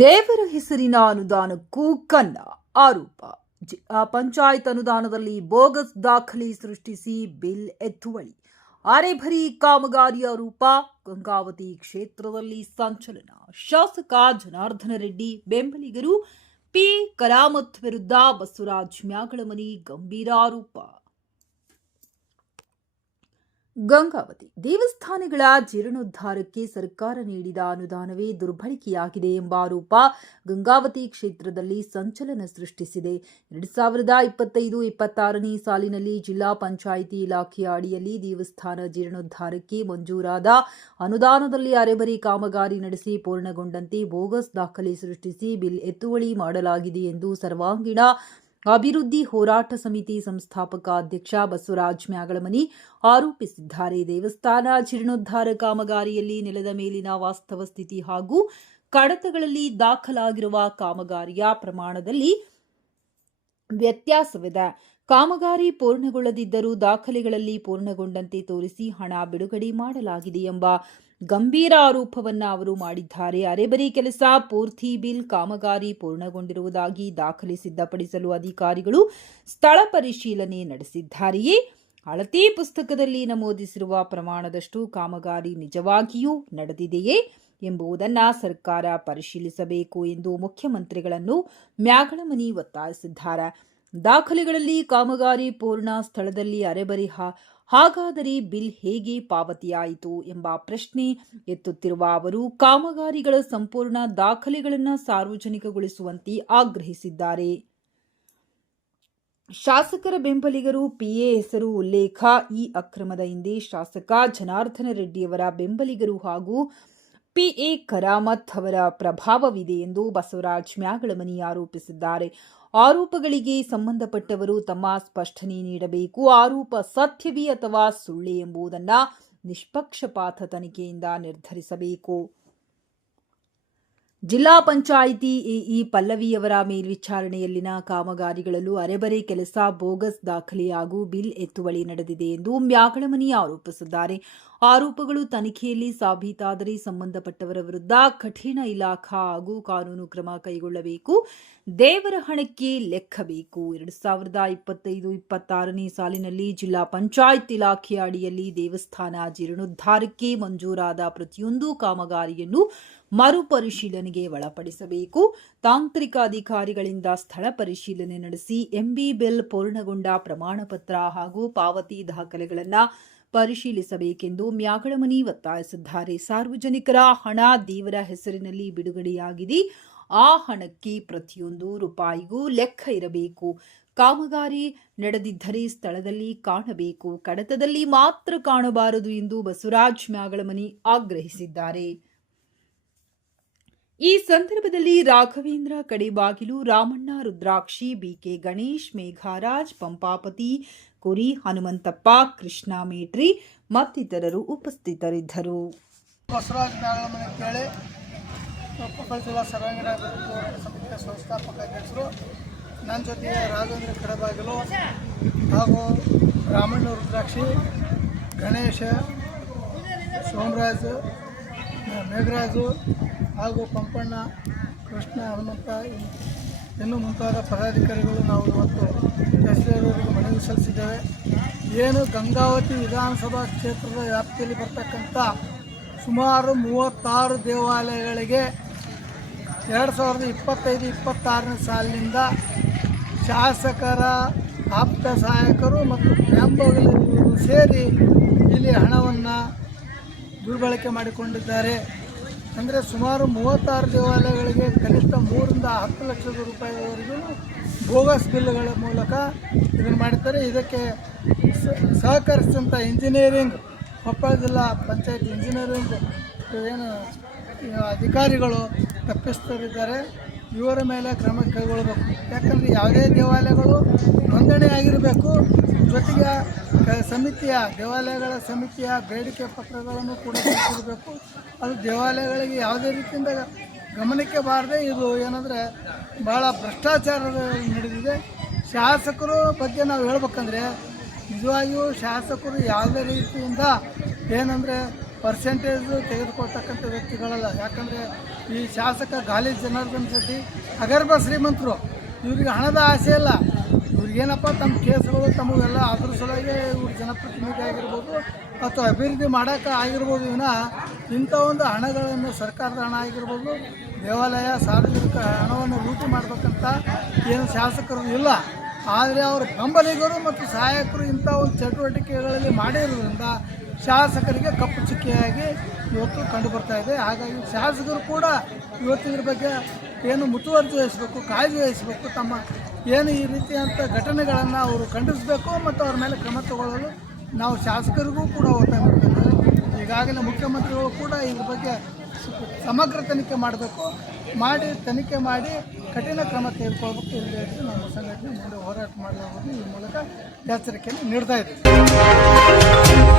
ದೇವರ ಹೆಸರಿನ ಅನುದಾನಕ್ಕೂ ಕನ್ನ ಆರೋಪ. ಜಿಲ್ಲಾ ಪಂಚಾಯತ್ ಅನುದಾನದಲ್ಲಿ ಬೋಗಸ್ ದಾಖಲೆ ಸೃಷ್ಟಿಸಿ ಬಿಲ್ ಎತ್ತುವಳಿ. ಅರೆಭರಿ ಕಾಮಗಾರಿ ಆರೋಪ. ಗಂಗಾವತಿ ಕ್ಷೇತ್ರದಲ್ಲಿ ಸಂಚಲನ. ಶಾಸಕ ಜನಾರ್ದನ ರೆಡ್ಡಿ ಬೆಂಬಲಿಗರು ಪಿ ಕರಾಮತ್ ವಿರುದ್ಧ ಬಸವರಾಜ್ ಮ್ಯಾಗಳಮನಿ ಗಂಭೀರ ಆರೋಪ. ಗಂಗಾವತಿ ದೇವಸ್ಥಾನಗಳ ಜೀರ್ಣೋದ್ಧಾರಕ್ಕೆ ಸರ್ಕಾರ ನೀಡಿದ ಅನುದಾನವೇ ದುರ್ಬಳಕೆಯಾಗಿದೆ ಎಂಬ ಆರೋಪ ಗಂಗಾವತಿ ಕ್ಷೇತ್ರದಲ್ಲಿ ಸಂಚಲನ ಸೃಷ್ಟಿಸಿದೆ. 2025-26ನೇ ಸಾಲಿನಲ್ಲಿ ಜಿಲ್ಲಾ ಪಂಚಾಯಿತಿ ಇಲಾಖೆಯ ಅಡಿಯಲ್ಲಿ ದೇವಸ್ಥಾನ ಜೀರ್ಣೋದ್ಧಾರಕ್ಕೆ ಮಂಜೂರಾದ ಅನುದಾನದಲ್ಲಿ ಅರೆಬರಿ ಕಾಮಗಾರಿ ನಡೆಸಿ ಪೂರ್ಣಗೊಂಡಂತೆ ಬೋಗಸ್ ದಾಖಲೆ ಸೃಷ್ಟಿಸಿ ಬಿಲ್ ಎತ್ತುವಳಿ ಮಾಡಲಾಗಿದೆ ಎಂದು ಸರ್ವಾಂಗೀಣ ಅಭಿವೃದ್ಧಿ ಹೋರಾಟ ಸಮಿತಿ ಸಂಸ್ಥಾಪಕ ಅಧ್ಯಕ್ಷ ಬಸವರಾಜ್ ಮ್ಯಾಗಳಮನಿ ಆರೋಪಿಸಿದ್ದಾರೆ. ದೇವಸ್ಥಾನ ಜೀರ್ಣೋದ್ಧಾರ ಕಾಮಗಾರಿಯಲ್ಲಿ ನೆಲದ ಮೇಲಿನ ವಾಸ್ತವ ಸ್ಥಿತಿ ಹಾಗೂ ಕಡತಗಳಲ್ಲಿ ದಾಖಲಾಗಿರುವ ಕಾಮಗಾರಿಯ ಪ್ರಮಾಣದಲ್ಲಿ ವ್ಯತ್ಯಾಸವಿದೆ. ಕಾಮಗಾರಿ ಪೂರ್ಣಗೊಳ್ಳದಿದ್ದರೂ ದಾಖಲೆಗಳಲ್ಲಿ ಪೂರ್ಣಗೊಂಡಂತೆ ತೋರಿಸಿ ಹಣ ಬಿಡುಗಡೆ ಮಾಡಲಾಗಿದೆ ಎಂಬ ಗಂಭೀರ ಆರೋಪವನ್ನು ಅವರು ಮಾಡಿದ್ದಾರೆ. ಅರೆಬರಿ ಕೆಲಸ ಪೂರ್ತಿ ಬಿಲ್ ಕಾಮಗಾರಿ ಪೂರ್ಣಗೊಂಡಿರುವುದಾಗಿ ದಾಖಲೆ ಸಿದ್ಧಪಡಿಸಲು ಅಧಿಕಾರಿಗಳು ಸ್ಥಳ ಪರಿಶೀಲನೆ ನಡೆಸಿದ್ದಾರೆಯೇ? ಅಳತೆ ಪುಸ್ತಕದಲ್ಲಿ ನಮೂದಿಸಿರುವ ಪ್ರಮಾಣದಷ್ಟು ಕಾಮಗಾರಿ ನಿಜವಾಗಿಯೂ ನಡೆದಿದೆಯೇ ಎಂಬುದನ್ನು ಸರ್ಕಾರ ಪರಿಶೀಲಿಸಬೇಕು ಎಂದು ಮುಖ್ಯಮಂತ್ರಿಗಳನ್ನು ಮ್ಯಾಗಳಮನಿ ಒತ್ತಾಯಿಸಿದ್ದಾರೆ. ದಾಖಲೆಗಳಲ್ಲಿ ಕಾಮಗಾರಿ ಪೂರ್ಣ, ಸ್ಥಳದಲ್ಲಿ ಅರೆಬರಿ, ಹಾಗಾದರೆ ಬಿಲ್ ಹೇಗೆ ಪಾವತಿಯಾಯಿತು ಎಂಬ ಪ್ರಶ್ನೆ ಎತ್ತುತ್ತಿರುವ ಅವರು ಕಾಮಗಾರಿಗಳ ಸಂಪೂರ್ಣ ದಾಖಲೆಗಳನ್ನು ಸಾರ್ವಜನಿಕಗೊಳಿಸುವಂತೆ ಆಗ್ರಹಿಸಿದ್ದಾರೆ. ಶಾಸಕರ ಬೆಂಬಲಿಗರು ಪಿಎ ಹೆಸರು ಉಲ್ಲೇಖ. ಈ ಅಕ್ರಮದ ಹಿಂದೆ ಶಾಸಕ ಜನಾರ್ದನ ರೆಡ್ಡಿಯವರ ಬೆಂಬಲಿಗರು ಹಾಗೂ ಪಿಎ ಕರಾಮತ್ ಅವರ ಪ್ರಭಾವವಿದೆ ಎಂದು ಬಸವರಾಜ್ ಮ್ಯಾಗಳಮನಿ ಆರೋಪಿಸಿದ್ದಾರೆ. ಆರೋಪಗಳಿಗೆ ಸಂಬಂಧಪಟ್ಟವರು ತಮ್ಮ ಸ್ಪಷ್ಟನೆ ನೀಡಬೇಕು. ಆರೋಪ ಸತ್ಯವೇ ಅಥವಾ ಸುಳ್ಳೆ ಎಂಬುದನ್ನು ನಿಷ್ಪಕ್ಷಪಾತ ತನಿಖೆಯಿಂದ ನಿರ್ಧರಿಸಬೇಕು. ಜಿಲ್ಲಾ ಪಂಚಾಯಿತಿ ಎಇ ಪಲ್ಲವಿಯವರ ಮೇಲ್ವಿಚಾರಣೆಯಲ್ಲಿನ ಕಾಮಗಾರಿಗಳಲ್ಲೂ ಅರೆಬರೆ ಕೆಲಸ, ಬೋಗಸ್ ದಾಖಲೆ ಹಾಗೂ ಬಿಲ್ ಎತ್ತುವಳಿ ನಡೆದಿದೆ ಎಂದು ಮ್ಯಾಗಳಮನಿ ಆರೋಪಿಸಿದ್ದಾರೆ. ಆರೋಪಗಳು ತನಿಖೆಯಲ್ಲಿ ಸಾಬೀತಾದರೆ ಸಂಬಂಧಪಟ್ಟವರ ವಿರುದ್ಧ ಕಠಿಣ ಇಲಾಖಾ ಹಾಗೂ ಕಾನೂನು ಕ್ರಮ ಕೈಗೊಳ್ಳಬೇಕು. ದೇವರ ಹಣಕ್ಕೆ ಲೆಕ್ಕಬೇಕು. 2025-26ನೇ ಸಾಲಿನಲ್ಲಿ ಜಿಲ್ಲಾ ಪಂಚಾಯತ್ ಇಲಾಖೆಯ ಅಡಿಯಲ್ಲಿ ದೇವಸ್ಥಾನ ಜೀರ್ಣೋದ್ಧಾರಕ್ಕೆ ಮಂಜೂರಾದ ಪ್ರತಿಯೊಂದು ಕಾಮಗಾರಿಯನ್ನು ಮರುಪರಿಶೀಲನೆಗೆ ಒಳಪಡಿಸಬೇಕು. ತಾಂತ್ರಿಕ ಅಧಿಕಾರಿಗಳಿಂದ ಸ್ಥಳ ಪರಿಶೀಲನೆ ನಡೆಸಿ ಎಂಬಿ ಬಿಲ್ ಪೂರ್ಣಗೊಂಡ ಪ್ರಮಾಣಪತ್ರ ಹಾಗೂ ಪಾವತಿ ದಾಖಲೆಗಳನ್ನು ಪರಿಶೀಲಿಸಬೇಕೆಂದು ಮ್ಯಾಗಳಮನಿ ಒತ್ತಾಯಿಸಿದ್ದಾರೆ. ಸಾರ್ವಜನಿಕರ ಹಣ ದೇವರ ಹೆಸರಿನಲ್ಲಿ ಬಿಡುಗಡೆಯಾಗಿದೆ. ಆ ಹಣಕ್ಕೆ ಪ್ರತಿಯೊಂದು ರೂಪಾಯಿಗೂ ಲೆಕ್ಕ ಇರಬೇಕು. ಕಾಮಗಾರಿ ನಡೆದಿದ್ದರೆ ಸ್ಥಳದಲ್ಲಿ ಕಾಣಬೇಕು, ಕಡತದಲ್ಲಿ ಮಾತ್ರ ಕಾಣಬಾರದು ಎಂದು ಬಸವರಾಜ್ ಮ್ಯಾಗಳಮನಿ ಆಗ್ರಹಿಸಿದ್ದಾರೆ. ಈ ಸಂದರ್ಭದಲ್ಲಿ ರಾಘವೇಂದ್ರ ಕಡೆಬಾಗಿಲು, ರಾಮಣ್ಣ ರುದ್ರಾಕ್ಷಿ, ಬಿಕೆ ಗಣೇಶ್, ಮೇಘರಾಜ್, ಪಂಪಾಪತಿ ಕುರಿ, ಹನುಮಂತಪ್ಪ, ಕೃಷ್ಣ ಮೇಟ್ರಿ ಮತ್ತಿತರರು ಉಪಸ್ಥಿತರಿದ್ದರು. ಬಸವರಾಜ್ ಮ್ಯಾಗಳಮನಿ ಅಂತೇಳಿ ಕೊಪ್ಪಳ ಜಿಲ್ಲಾ ಸರ್ವಾಂಗೀಣ ಅಭಿವೃದ್ಧಿ ಹೋರಾಟ ಸಮಿತಿಯ ಸಂಸ್ಥಾಪಕ ಅಧ್ಯಕ್ಷರು. ನನ್ನ ಜೊತೆ ರಾಘವೇಂದ್ರ ಕಡೆಬಾಗಿಲು ಹಾಗೂ ರಾಮಣ್ಣ ರುದ್ರಾಕ್ಷಿ, ಗಣೇಶ, ಸೋಮರಾಜ್, ಮೇಘರಾಜು ಹಾಗೂ ಪಂಪಣ್ಣ, ಕೃಷ್ಣ, ಹನುಮಂತ ಇನ್ನೂ ಮುಂತಾದ ಪದಾಧಿಕಾರಿಗಳು ನಾವು ಇವತ್ತು ತಹಸೀಲ್ದಾರರಿಗೆ ಮನವಿ ಸಲ್ಲಿಸಿದ್ದೇವೆ. ಏನು ಗಂಗಾವತಿ ವಿಧಾನಸಭಾ ಕ್ಷೇತ್ರದ ವ್ಯಾಪ್ತಿಯಲ್ಲಿ ಬರ್ತಕ್ಕಂಥ ಸುಮಾರು 36 ದೇವಾಲಯಗಳಿಗೆ 2025-26ನೇ ಸಾಲಿನಿಂದ ಶಾಸಕರ ಆಪ್ತ ಸಹಾಯಕರು ಮತ್ತು ಬೆಂಬಲಿಗರು ಸೇರಿ ಇಲ್ಲಿ ಹಣವನ್ನು ದುರ್ಬಳಕೆ ಮಾಡಿಕೊಂಡಿದ್ದಾರೆ. ಅಂದರೆ ಸುಮಾರು 36 ದೇವಾಲಯಗಳಿಗೆ ಕನಿಷ್ಠ 3ರಿಂದ 10 ಲಕ್ಷದ ರೂಪಾಯಿವರೆಗೂ ಬೋಗಸ್ ಬಿಲ್ಗಳ ಮೂಲಕ ಇದನ್ನು ಮಾಡಿದ್ದಾರೆ. ಇದಕ್ಕೆ ಸಹಕರಿಸಿದಂಥ ಇಂಜಿನಿಯರಿಂಗ್, ಕೊಪ್ಪಳ ಜಿಲ್ಲಾ ಪಂಚಾಯತ್ ಇಂಜಿನಿಯರಿಂಗ್ ಏನು ಅಧಿಕಾರಿಗಳು ತಪ್ಪಿಸ್ತರಿದ್ದಾರೆ. ಇವರ ಮೇಲೆ ಕ್ರಮ ಕೈಗೊಳ್ಳಬೇಕು. ಯಾಕಂದರೆ ಯಾವುದೇ ದೇವಾಲಯಗಳು ನೋಂದಣಿ ಆಗಿರಬೇಕು. ಜೊತೆಗೆ ದೇವಾಲಯಗಳ ಸಮಿತಿಯ ಬೇಡಿಕೆ ಪತ್ರಗಳನ್ನು ಕೂಡ ಸಲ್ಲಿಸಿರಬೇಕು. ಅದು ದೇವಾಲಯಗಳಿಗೆ ಯಾವುದೇ ರೀತಿಯಿಂದ ಗಮನಕ್ಕೆ ಬಾರದೆ ಇದು ಏನಂದರೆ ಭಾಳ ಭ್ರಷ್ಟಾಚಾರ ನಡೆದಿದೆ. ಶಾಸಕರು ಬಗ್ಗೆ ನಾವು ಹೇಳ್ಬೇಕಂದ್ರೆ ನಿಜವಾಗಿಯೂ ಶಾಸಕರು ಯಾವುದೇ ರೀತಿಯಿಂದ ಏನಂದರೆ ಪರ್ಸೆಂಟೇಜು ತೆಗೆದುಕೊಳ್ತಕ್ಕಂಥ ವ್ಯಕ್ತಿಗಳಲ್ಲ. ಯಾಕಂದರೆ ಈ ಶಾಸಕ ಗಾಲಿ ಜನಾರ್ದನ್ ರೆಡ್ಡಿ ಅಗರ್ಭ ಶ್ರೀಮಂತರು, ಇವ್ರಿಗೆ ಹಣದ ಆಸೆ ಇಲ್ಲ. ಇವ್ರಿಗೇನಪ್ಪ ತಮ್ಮ ಕೇಸ್ಗಳು ತಮಗೆಲ್ಲ ಅದ್ರ ಸಲುವಾಗಿ ಇವ್ರು ಜನಪ್ರತಿನಿಧಿ ಆಗಿರ್ಬೋದು ಅಥವಾ ಅಭಿವೃದ್ಧಿ ಮಾಡೋಕ್ಕೆ ಆಗಿರ್ಬೋದು. ಇಂಥ ಒಂದು ಹಣಗಳನ್ನು ಸರ್ಕಾರದ ಹಣ ಆಗಿರ್ಬೋದು, ದೇವಾಲಯ ಸಾರ್ವಜನಿಕ ಹಣವನ್ನು ಲೂಟಿ ಮಾಡಬೇಕಂತ ಏನು ಶಾಸಕರು ಇಲ್ಲ. ಆದರೆ ಅವರ ಬೆಂಬಲಿಗರು ಮತ್ತು ಸಹಾಯಕರು ಇಂಥ ಒಂದು ಚಟುವಟಿಕೆಗಳಲ್ಲಿ ಮಾಡಿರೋದ್ರಿಂದ ಶಾಸಕರಿಗೆ ಕಪ್ಪು ಚುಕ್ಕಿಯಾಗಿ ಇವತ್ತು ಕಂಡು ಬರ್ತಾ ಇದೆ. ಹಾಗಾಗಿ ಶಾಸಕರು ಕೂಡ ಇವತ್ತಿನ ಬಗ್ಗೆ ಏನು ಮುತುವರ್ಜಿ ವಹಿಸಬೇಕು, ಕಾಳಜಿ ವಹಿಸಬೇಕು. ತಮ್ಮ ಏನು ಈ ರೀತಿಯಂಥ ಘಟನೆಗಳನ್ನು ಅವರು ಖಂಡಿಸಬೇಕು ಮತ್ತು ಅವ್ರ ಮೇಲೆ ಕ್ರಮ ತಗೊಳ್ಳಲು ನಾವು ಶಾಸಕರಿಗೂ ಕೂಡ ಒತ್ತಾಯ ಮಾಡಬೇಕು. ಈಗಾಗಲೇ ಮುಖ್ಯಮಂತ್ರಿಗಳು ಕೂಡ ಇದ್ರ ಬಗ್ಗೆ ಸಮಗ್ರ ತನಿಖೆ ಮಾಡಬೇಕು, ತನಿಖೆ ಮಾಡಿ ಕಠಿಣ ಕ್ರಮ ತೆಗೆದುಕೊಳ್ಬೇಕು. ಇಲ್ಲಿ ನಮ್ಮ ಸಂಘಟನೆ ಮುಂದೆ ಹೋರಾಟ ಮಾಡಲಾಗುವುದು. ಈ ಮೂಲಕ ಎಚ್ಚರಿಕೆಯನ್ನು ನೀಡ್ತಾ ಇದ್ದೀವಿ.